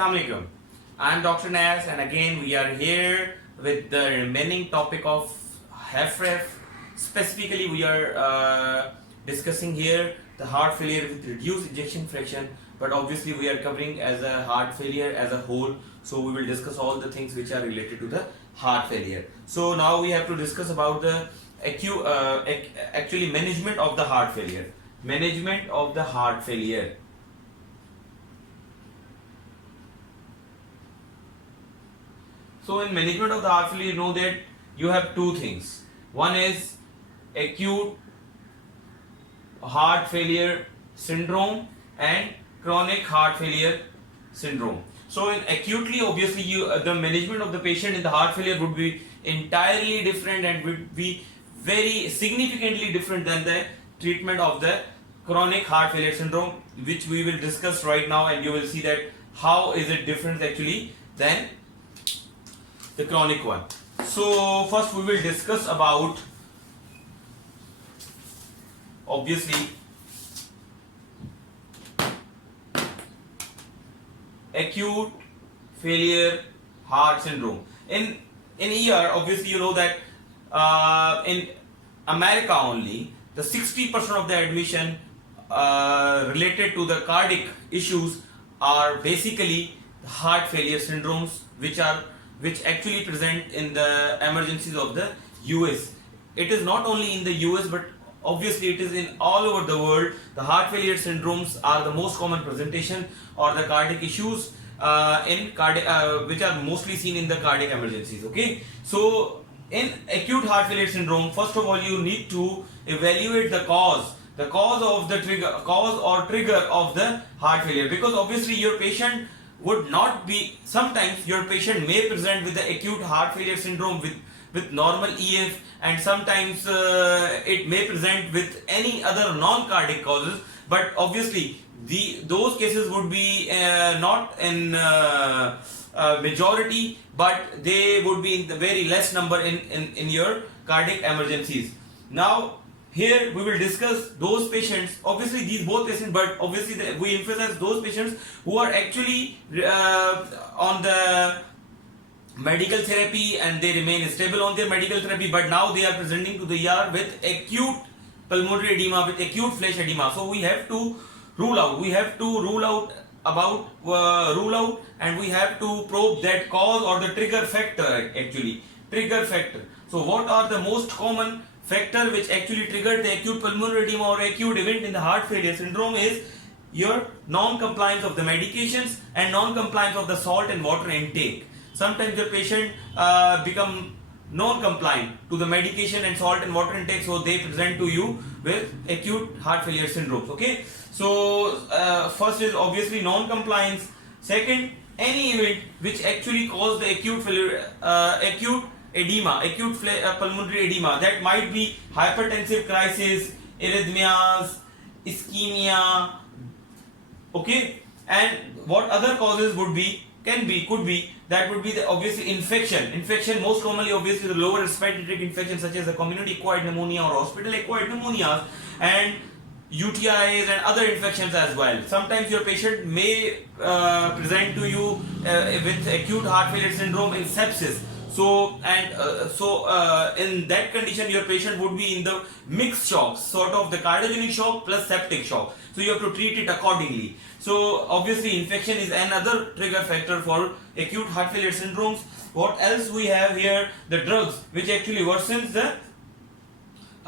Assalamualaikum. I am Dr. Nas, and again we are here with the remaining topic of HFrEF. Specifically, we are discussing here the heart failure with reduced ejection fraction, but obviously we are covering as a heart failure as a whole. So we will discuss all the things which are related to the heart failure. So now we have to discuss about the actually management of the heart failure. Management of the heart failure. So in management of the heart failure, you know that you have two things. One is acute heart failure syndrome and chronic heart failure syndrome. So in acutely, obviously, the management of the patient in the heart failure would be entirely different and would be very significantly different than the treatment of the chronic heart failure syndrome, which we will discuss right now, and you will see that how is it different actually than the chronic one. So first we will discuss about obviously acute failure heart syndrome. In ER, obviously you know that in America only the 60% of the admission related to the cardiac issues are basically heart failure syndromes, which actually present in the emergencies of the US. It is not only in the US, but obviously it is in all over the world. The heart failure syndromes are the most common presentation, or the cardiac issues which are mostly seen in the cardiac emergencies. Okay, so in acute heart failure syndrome, first of all you need to evaluate the cause of the trigger of the heart failure, because obviously your patient would not be, sometimes your patient may present with the acute heart failure syndrome with normal EF, and sometimes it may present with any other non-cardiac causes, but obviously those cases would be not in majority, but they would be in the very less number in your cardiac emergencies. Now here we will discuss those patients, obviously these both patients, but obviously we emphasize those patients who are actually on the medical therapy and they remain stable on their medical therapy, but now they are presenting to the ER with acute pulmonary edema, with acute flash edema. So we have to rule out, and we have to probe that cause or the trigger factor actually. Trigger factor. So what are the most common factor which actually triggered the acute pulmonary edema or acute event in the heart failure syndrome is your non-compliance of the medications and non-compliance of the salt and water intake. Sometimes your patient become non-compliant to the medication and salt and water intake, so they present to you with acute heart failure syndromes. Okay, so first is obviously non-compliance. Second, any event which actually cause the acute failure, acute edema, pulmonary edema, that might be hypertensive crisis, arrhythmias, ischemia. Okay, and what other causes could be, that would be the obviously infection, most commonly obviously the lower respiratory tract infection such as the community acquired pneumonia or hospital acquired pneumonias, and UTIs and other infections as well. Sometimes your patient may present to you with acute heart failure syndrome in sepsis. So in that condition your patient would be in the mixed shocks, sort of the cardiogenic shock plus septic shock. So you have to treat it accordingly. So obviously infection is another trigger factor for acute heart failure syndromes. What else we have here? The drugs which actually worsens the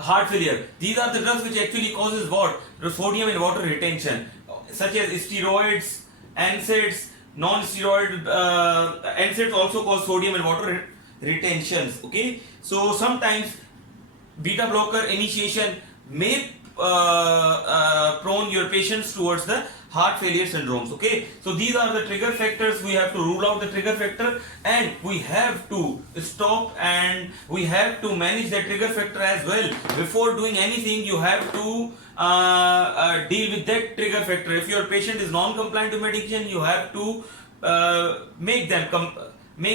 heart failure. These are the drugs which actually causes what? Sodium and water retention, such as steroids, NSAIDs. Non-steroid NSAIDs also cause sodium and water retentions. Okay, so sometimes beta blocker initiation may prone your patients towards the heart failure syndromes. Okay, so these are the trigger factors. We have to rule out the trigger factor, and we have to stop and we have to manage the trigger factor as well. Before doing anything, you have to deal with that trigger factor. If your patient is non-compliant to medication, you have to make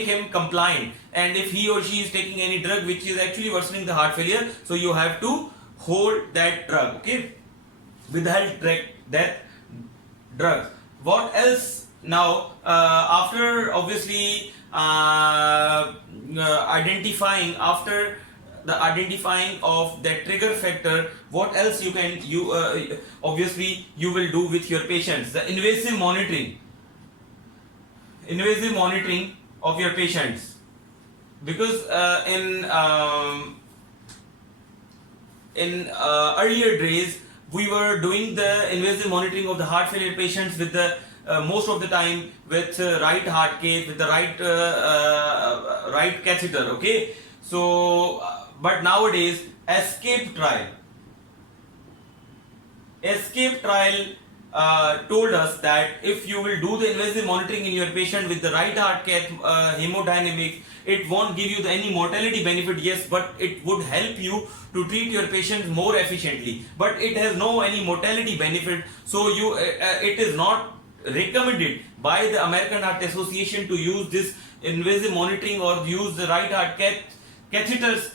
him compliant, and if he or she is taking any drug which is actually worsening the heart failure, so you have to hold that drug. Okay, withhold that drug. What else Now, after obviously identifying, after the identifying of that trigger factor, what else you obviously you will do with your patients? The invasive monitoring of your patients, because in earlier days we were doing the invasive monitoring of the heart failure patients with the most of the time with right heart cath, with the right catheter. Okay, so but nowadays escape trial told us that if you will do the invasive monitoring in your patient with the right heart cath hemodynamics, it won't give you any mortality benefit, yes, but it would help you to treat your patients more efficiently, but it has no any mortality benefit. So it is not recommended by the American Heart Association to use this invasive monitoring or use the right heart catheters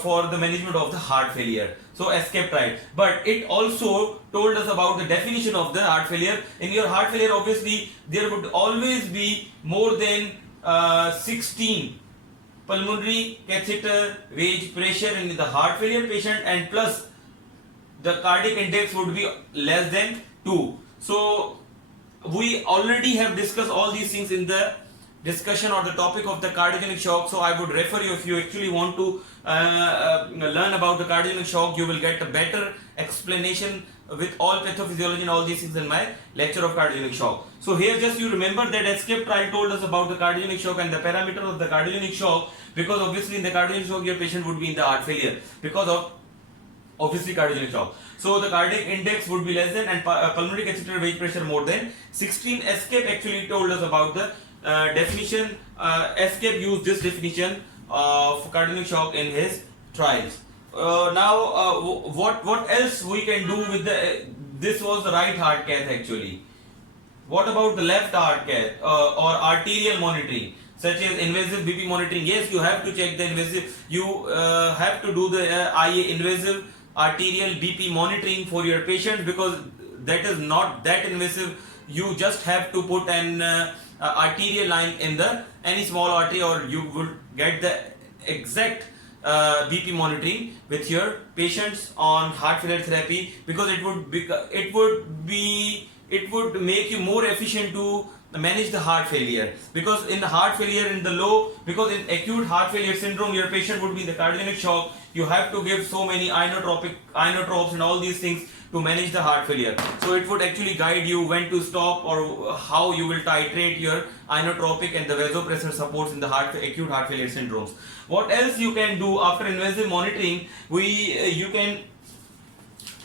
for the management of the heart failure. So escape trial, but it also told us about the definition of the heart failure. In your heart failure, obviously there would always be more than 16 pulmonary catheter wage pressure in the heart failure patient, and plus the cardiac index would be less than 2. So we already have discussed all these things in the discussion or the topic of the cardiogenic shock. So I would refer you, if you actually want to learn about the cardiogenic shock, you will get a better explanation with all pathophysiology and all these things in my lecture of cardiogenic shock. So here just you remember that escape trial told us about the cardiogenic shock and the parameter of the cardiogenic shock, because obviously in the cardiogenic shock your patient would be in the heart failure because of obviously cardiogenic shock. So the cardiac index would be less than, and pulmonary catheter wage pressure more than 16. Escape actually told us about the definition. Escape used this definition of cardiogenic shock in his trials. Now what else we can do with the this was the right heart cath actually. What about the left heart cath or arterial monitoring, such as invasive BP monitoring? Yes, you have to check the invasive, you have to do the IA invasive arterial BP monitoring for your patients, because that is not that invasive. You just have to put an arterial line in the any small artery, or you will get the exact BP monitoring with your patients on heart failure therapy, because it would make you more efficient to manage the heart failure. Because in the heart failure, in the low, because in acute heart failure syndrome your patient would be in the cardiogenic shock, you have to give so many inotropes and all these things to manage the heart failure. So it would actually guide you when to stop or how you will titrate your inotropic and the vasopressor supports in the acute heart failure syndromes. What else you can do after invasive monitoring? You can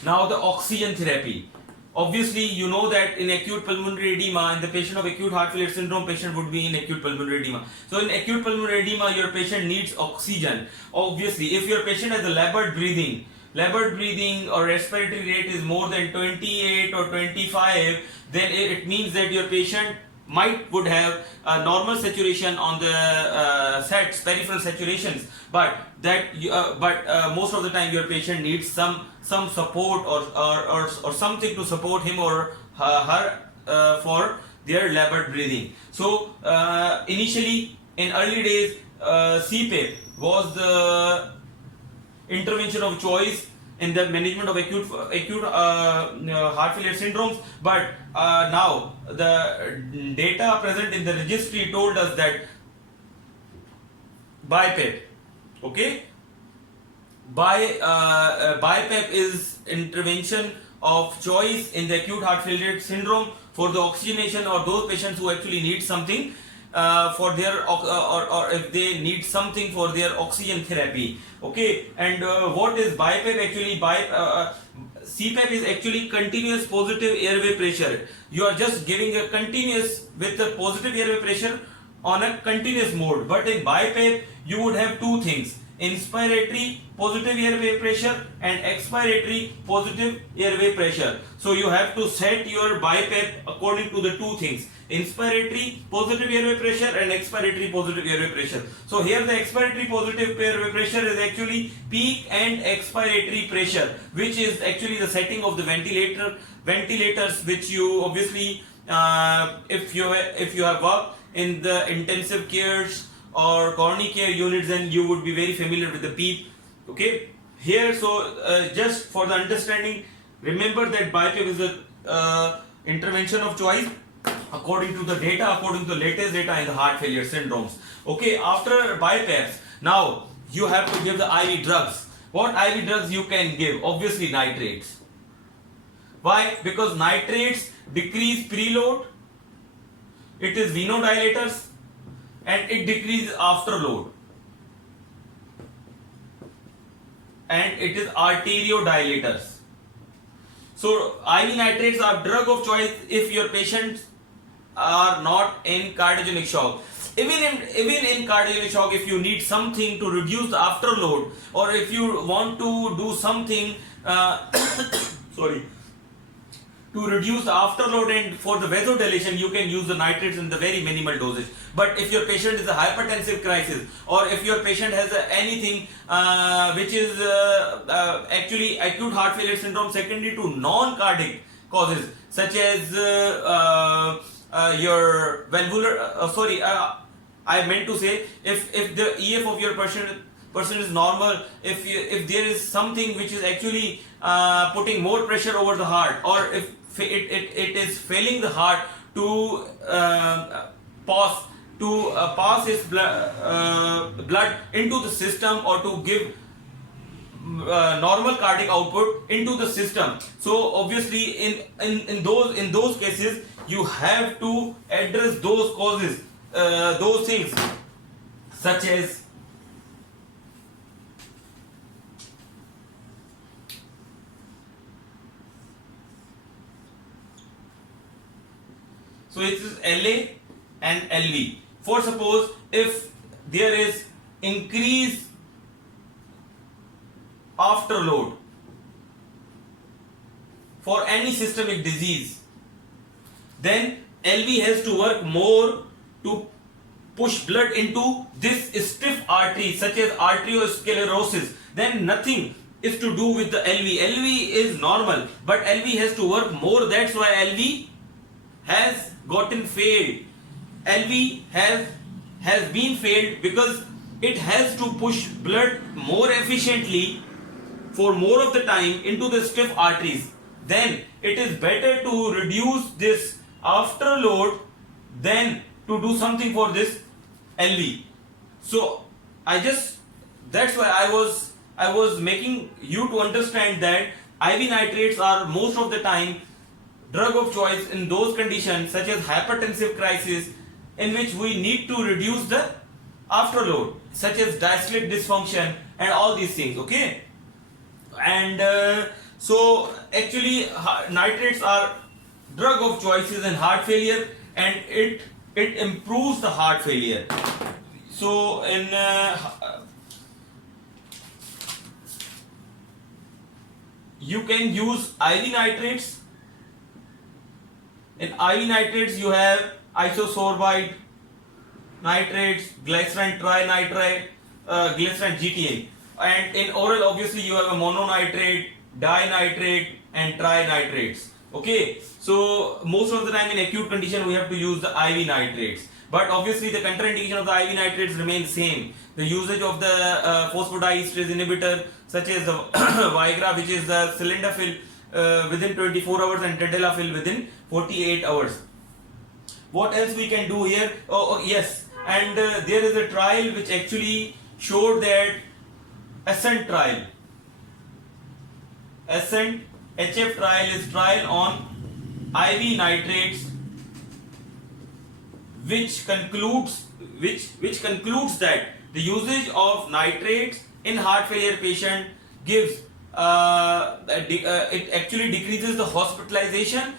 now the oxygen therapy. Obviously, you know that in acute pulmonary edema, in the patient of acute heart failure syndrome, patient would be in acute pulmonary edema. So in acute pulmonary edema, your patient needs oxygen. Obviously, if your patient has a labored breathing or respiratory rate is more than 28 or 25, then it means that your patient would have a normal saturation on the sets, peripheral saturations, but most of the time your patient needs some support or something to support him or her for their labored breathing. So initially in early days, CPAP was the intervention of choice in the management of acute heart failure syndromes, but now the data present in the registry told us that BiPAP, okay, BiPAP is intervention of choice in the acute heart failure syndrome for the oxygenation, or those patients who actually need something for their or if they need something for their oxygen therapy. Okay, and what is BiPAP actually? CPAP is actually continuous positive airway pressure. You are just giving a continuous with the positive airway pressure on a continuous mode. But in BiPAP you would have two things: inspiratory positive airway pressure and expiratory positive airway pressure. So you have to set your BiPAP according to the two things: inspiratory positive airway pressure and expiratory positive airway pressure. So here the expiratory positive airway pressure is actually peak and expiratory pressure, which is actually the setting of the ventilators, which you obviously if you have worked in the intensive cares or coronary care units, then you would be very familiar with the PEEP. Okay, here, so just for the understanding, remember that BiPAP is the intervention of choice according to the data, according to the latest data in the heart failure syndromes. Okay, after BiPAPs, now you have to give the IV drugs. What IV drugs you can give? Obviously nitrates. Why? Because nitrates decrease preload, it is venodilators, and it decreases afterload, and it is arteriodilators. So IV nitrates are drug of choice if your patients are not in cardiogenic shock. Even in cardiogenic shock, if you need something to reduce the afterload, or if you want to do something sorry, to reduce the afterload and for the vasodilation, you can use the nitrates in the very minimal dosage. But if your patient is a hypertensive crisis, or if your patient has anything which is actually acute heart failure syndrome secondary to non-cardiac causes, such as your valvular I meant to say, if the EF of your person is normal, if there is something which is actually putting more pressure over the heart, or if it is failing the heart to pass its blood into the system, or to give normal cardiac output into the system. So obviously in those cases you have to address those causes, those things, such as so it is LA and LV. For suppose if there is increase afterload for any systemic disease, then LV has to work more to push blood into this stiff artery, such as arteriosclerosis. Then nothing is to do with the LV. LV is normal, but LV has to work more. That's why LV has gotten failed. LV has been failed because it has to push blood more efficiently for more of the time into the stiff arteries. Then it is better to reduce this afterload than to do something for this LV. So that's why I was making you to understand that IV nitrates are most of the time drug of choice in those conditions such as hypertensive crisis, in which we need to reduce the afterload, such as diastolic dysfunction and all these things. Okay, and so actually nitrates are drug of choices in heart failure, and it improves the heart failure. So in you can use IV nitrates. In IV nitrates you have isosorbide nitrates, glycerin trinitrate, glycerin GTA, and in oral obviously you have a mononitrate, dinitrate and trinitrates. Okay, so most of the time in acute condition we have to use the IV nitrates, but obviously the contraindication of the IV nitrates remains same. The usage of the phosphodiesterase inhibitor such as the Viagra, which is the sildenafil within 24 hours and tadalafil within 48 hours. What else we can do here? Oh yes, and there is a trial which actually showed that Ascent trial, Ascent HF trial is trial on IV nitrates, which concludes that the usage of nitrates in heart failure patient gives it actually decreases the hospitalization,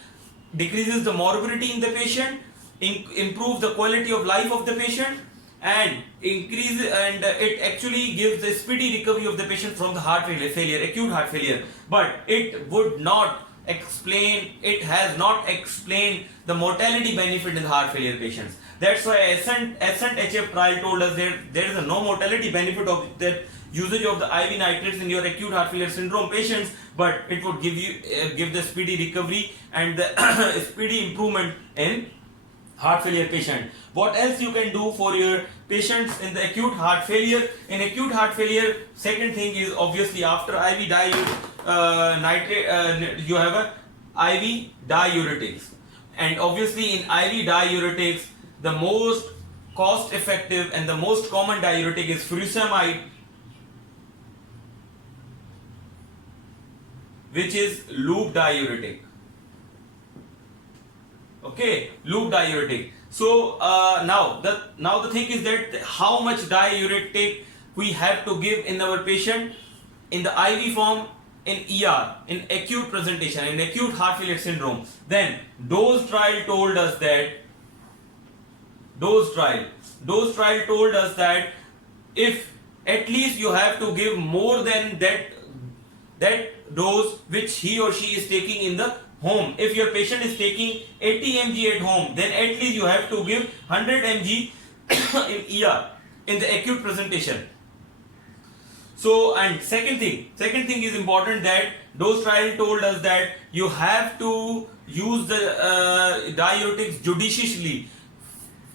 decreases the morbidity in the patient, improves the quality of life of the patient, and it actually gives the speedy recovery of the patient from the heart failure, acute heart failure. But it has not explained the mortality benefit in the heart failure patients. That's why Ascent HF trial told us that there is no mortality benefit of that usage of the IV nitrates in your acute heart failure syndrome patients, but it would give the speedy recovery and the speedy improvement in heart failure patient. What else you can do for your patients in the acute heart failure? In acute heart failure, second thing is obviously after IV nitrate, you have a IV diuretics, and obviously in IV diuretics, the most cost effective and the most common diuretic is furosemide, which is loop diuretic. Okay, loop diuretic. So now the thing is that how much diuretic we have to give in our patient in the IV form in ER, in acute presentation, in acute heart failure syndrome. Then dose trial told us that if at least you have to give more than that dose which he or she is taking in the home. If your patient is taking 80 mg at home, then at least you have to give 100 mg in ER in the acute presentation. So, and second thing is important, that dose trial told us that you have to use the diuretics judiciously,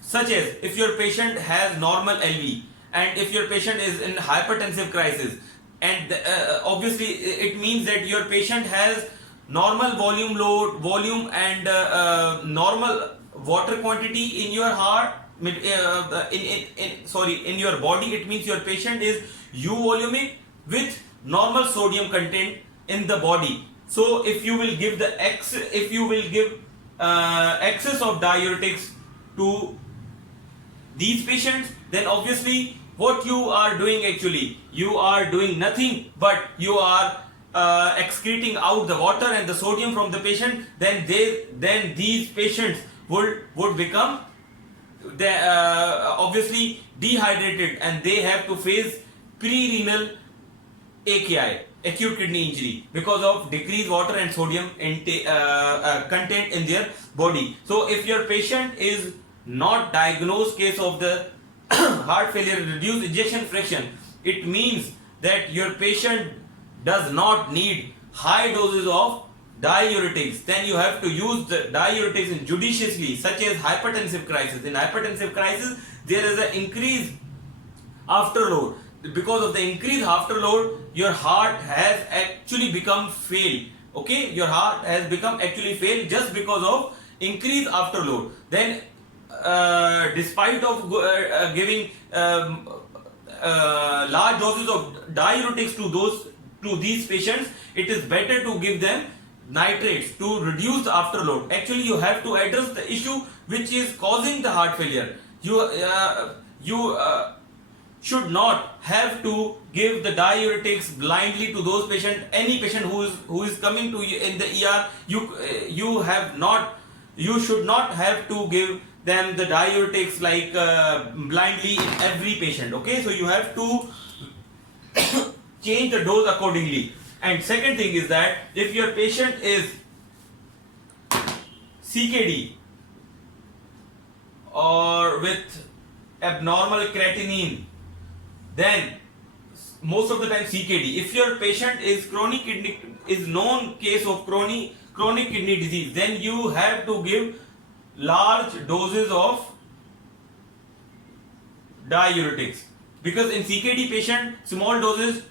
such as if your patient has normal LV and if your patient is in hypertensive crisis, and obviously it means that your patient has normal volume and normal water quantity in your heart, in your body. It means your patient is euvolumic with normal sodium content in the body. So if you will give excess of diuretics to these patients, then obviously what you are doing, actually you are doing nothing but you are excreting out the water and the sodium from the patient. Then these patients would become obviously dehydrated, and they have to face pre-renal AKI, acute kidney injury, because of decreased water and sodium content in their body. So if your patient is not diagnosed case of the heart failure reduced ejection fraction, it means that your patient does not need high doses of diuretics. Then you have to use the diuretics judiciously, such as hypertensive crisis. In hypertensive crisis, there is an increased afterload. Because of the increased afterload, your heart has actually become failed. Okay, your heart has become actually failed just because of increased afterload. Then despite of giving large doses of diuretics to these patients, it is better to give them nitrates to reduce the afterload. Actually, you have to address the issue which is causing the heart failure. You should not have to give the diuretics blindly to those patients. Any patient who is coming to you in the ER, you should not have to give them the diuretics like blindly in every patient. Okay, so you have to change the dose accordingly. And second thing is that if your patient is CKD or with abnormal creatinine, then most of the time CKD. If your patient is known case of chronic kidney disease, then you have to give large doses of diuretics, because in CKD patient, small doses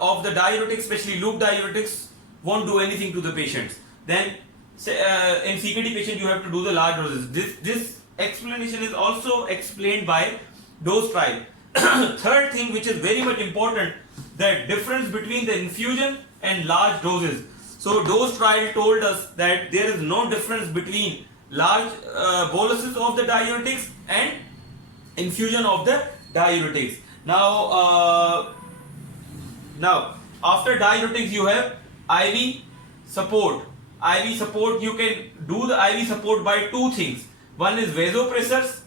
of the diuretics, especially loop diuretics, won't do anything to the patients. Then in CKD patient you have to do the large doses. This explanation is also explained by dose trial. Third thing which is very much important, the difference between the infusion and large doses. So dose trial told us that there is no difference between large boluses of the diuretics and infusion of the diuretics. Now after diuretics you have IV support. IV support, you can do the IV support by two things. One is vasopressors.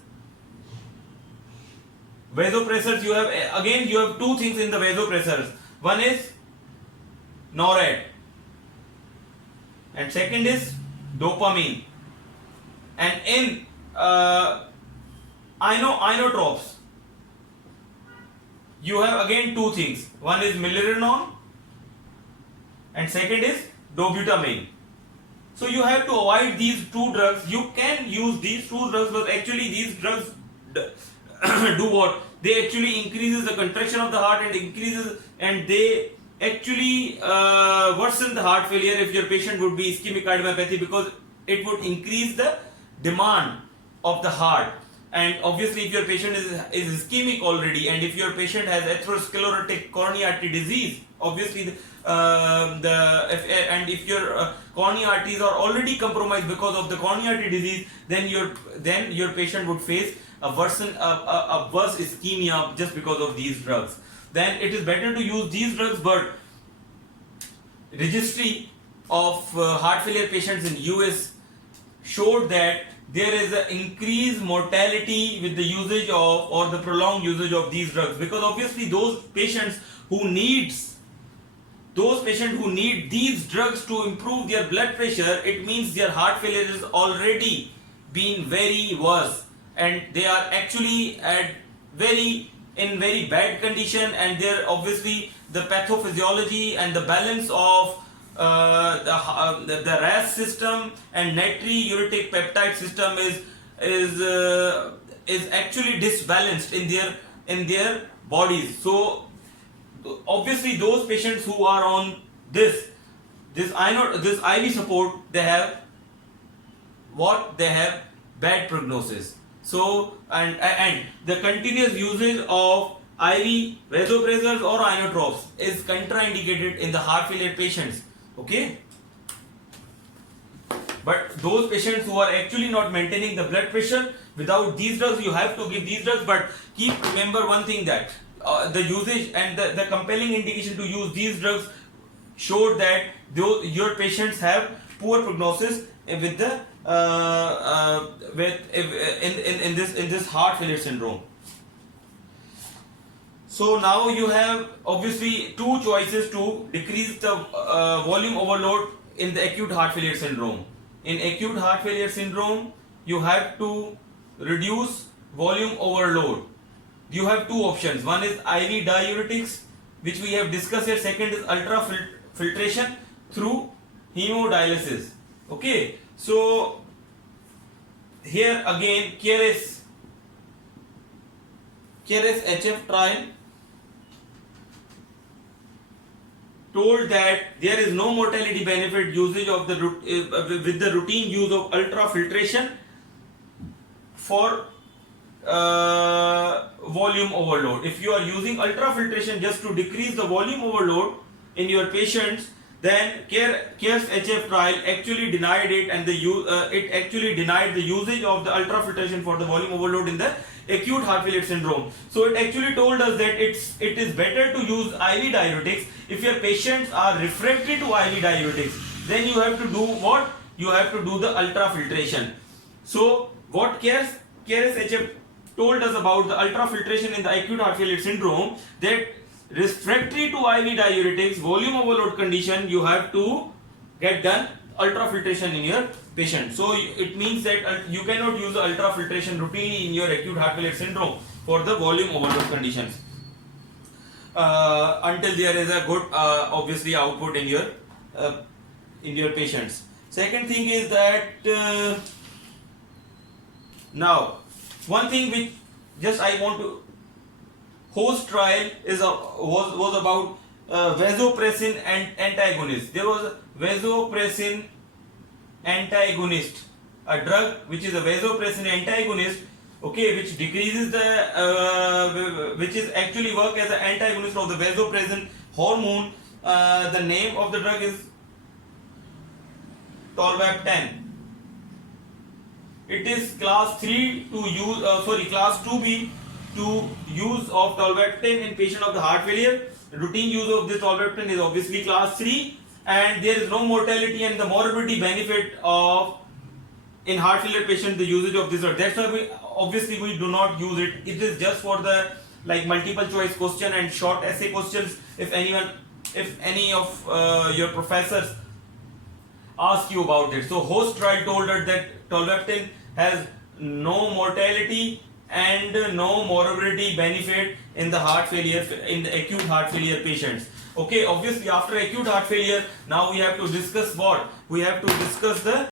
You have two things in the vasopressors. One is NORAD and second is dopamine. And in inotropes, you have again two things. One is milrinone and second is dobutamine. So you have to avoid these two drugs. You can use these two drugs, but actually these drugs do what? They actually increases the contraction of the heart and they actually worsen the heart failure if your patient would be ischemic cardiomyopathy, because it would increase the demand of the heart. And obviously if your patient is ischemic already, and if your patient has atherosclerotic coronary artery disease, obviously if your coronary arteries are already compromised because of the coronary artery disease, then your patient would face a worse ischemia just because of these drugs. Then it is better to use these drugs, but registry of heart failure patients in US showed that there is an increased mortality with the usage of or the prolonged usage of these drugs, because obviously those patients who need these drugs to improve their blood pressure, it means their heart failure is already been very worse, and they are actually in very bad condition, and they're obviously the pathophysiology and the balance of the RAS system and natriuretic peptide system is actually disbalanced in their bodies. So obviously those patients who are on this IV support, they have bad prognosis. So and the continuous usage of IV vasopressors or inotropes is contraindicated in the heart failure patients. Okay, but those patients who are actually not maintaining the blood pressure without these drugs, you have to give these drugs. But remember one thing, that the usage and the compelling indication to use these drugs showed that your patients have poor prognosis with the in this heart failure syndrome. So now you have obviously two choices to decrease the volume overload in the acute heart failure syndrome. In acute heart failure syndrome, you have to reduce volume overload. You have two options. One is IV diuretics, which we have discussed here. Second is ultrafiltration through hemodialysis. Okay, so here again KRS HF trial told that there is no mortality benefit usage of with the routine use of ultrafiltration for volume overload. If you are using ultrafiltration just to decrease the volume overload in your patients, then CARES HF trial actually denied it, and it actually denied the usage of the ultrafiltration for the volume overload in the acute heart failure syndrome. So it actually told us that it is better to use IV diuretics. If your patients are refractory to IV diuretics, then you have to do what? You have to do the ultrafiltration. So what CARES HF told us about the ultrafiltration in the acute heart failure syndrome, that refractory to IV diuretics, volume overload condition, you have to get done ultrafiltration in your patient. So it means that you cannot use the ultrafiltration routinely in your acute heart failure syndrome for the volume overload conditions until there is a good obviously output in your patients. Second thing is that now one thing which just I want to host trial was about vasopressin and antagonist. There was a vasopressin antagonist, a drug which is a vasopressin antagonist, okay, which decreases which is actually work as an antagonist of the vasopressin hormone. The name of the drug is tolvaptan. It is class 3 to use class 2B to use of tolvaptan in patient of the heart failure. Routine use of this tolvaptan is obviously class 3, and there is no mortality and the morbidity benefit of in heart failure patient the usage of this drug. That's why we do not use it. It is just for the multiple choice question and short essay questions. If any of your professors ask you about it. So host trial told us that tolvaptan has no mortality and no morbidity benefit in the heart failure, in the acute heart failure patients. Okay, obviously after acute heart failure, now we have to discuss what? We have to discuss the